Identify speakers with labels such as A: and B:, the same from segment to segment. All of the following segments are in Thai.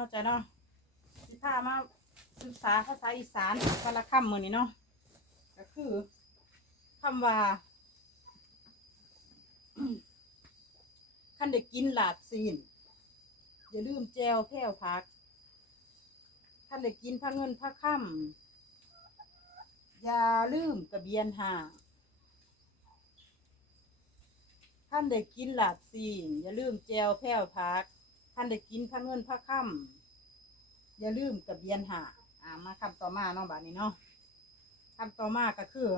A: นาะจ้ะเนาะสิพามาศึกษาภาษาอีสานวันละคำมือนี้เนาะก็คือคำว่าขั้นได้กินหลาบซีน อย่าลืมแจวแพ้วพักขั้นได้กินผ้าเงินผ้าค่ำอย่าลืมกระเบียนห่างท่านได้กินหลาบซีน อย่าลืมแจวแพ้วพัก ท่านได้กินผ้าเงินผ้าค่ำอย่าลืมกระเบียนหาอ่ามาคำต่อมาเนาะบาดนี้เนาะคำต่อมาก็คือ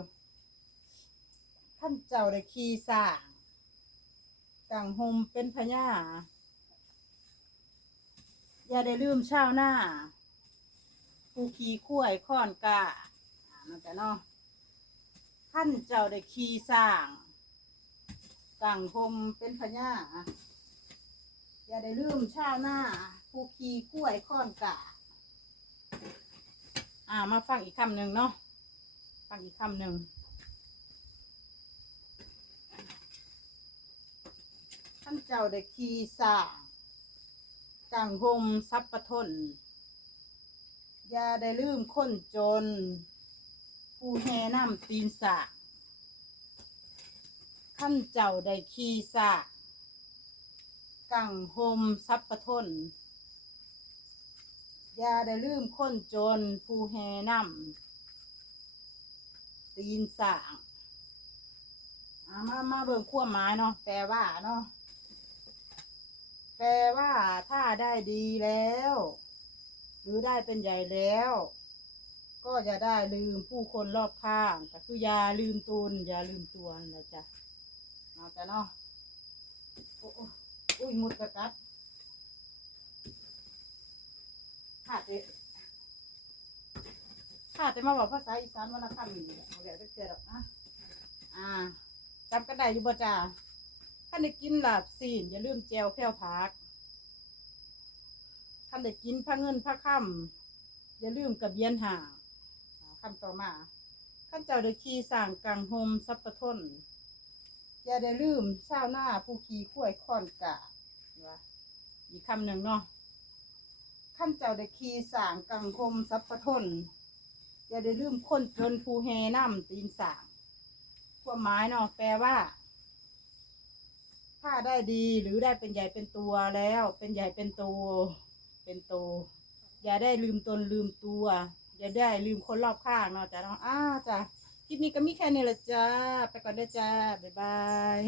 A: ท่านเจ้าได้ขี่สร้างต่างหมเป็นพญาอย่าได้ลืมเชาหน้าผู้ขี่ขั้วยค้อนกาอ่านั่นแต่เนาะท่านเจ้าได้ขี่สร้างต่างหมเป็นพญา อย่าได้ลืมชาวหน้าผู้ขี่ข้วยค้อนกาอ่ามาฟังอีกคำหนึ่งเนาะฟังอีกคำหนึ่งท่านเจ้าได้ขี่สางกังหมซับปะทน อย่าได้ลืมคนจน ผู้แห่นำตีนสากท่านเจ้าได้ขีสาง กังหมซับปะทนอย่าได้ลืมคนจนผู้แห่นำตีนสากอ่ามามาเบิ่งขั้วไม้เนาะแปลว่าเนาะแปลว่าถ้าได้ดีแล้ว หรือได้เป็นใหญ่แล้ว ก็อย่าได้ลืมผู้คนรอบข้างก็คืออย่าลืมตนอย่าลืมตัวนะจ๊ะมาจ้ะเนาะโอุ้ยมุดกระกัดขาดเลยขาดแต่มาบอกภาษาอีสานวันละคำนี่แหละเอาแล้วจะเกิดหรอกนะอ่าจำกันได้อยู่บ่จ้าท่านได้กินหลาบซีนอย่าลืมแจวแพ้วพักท่านได้กินผ้าเงินผ้าค่ำอย่าลืมกระเบียนห่างอ่าคำต่อมาท่านเจ้าได้ขี่สร้างกังโฮมซับปะทน อย่าได้ลืมชาหน้าผู้ขี่ข้วยค้อนกะว่าอีกคำหนึ่งเนาะท่านเจ้าได้ขี่สางกังโฮมซับปะทนอย่าได้ลืมคนจนผู้แหน้ำตีนสางความหมายเนาะแปลว่า ถ้าได้ดีหรือได้เป็นใหญ่เป็นตัวแล้ว เป็นใหญ่เป็นโตเป็นโต อย่าได้ลืมตนลืมตัว อย่าได้ลืมคนรอบข้างเนาะจ้ะเนาะอ้าจ้ะ คลิปนี้ก็มีแค่นี้ละจ้า ไปก่อนได้อจ้า บ๊ายบาย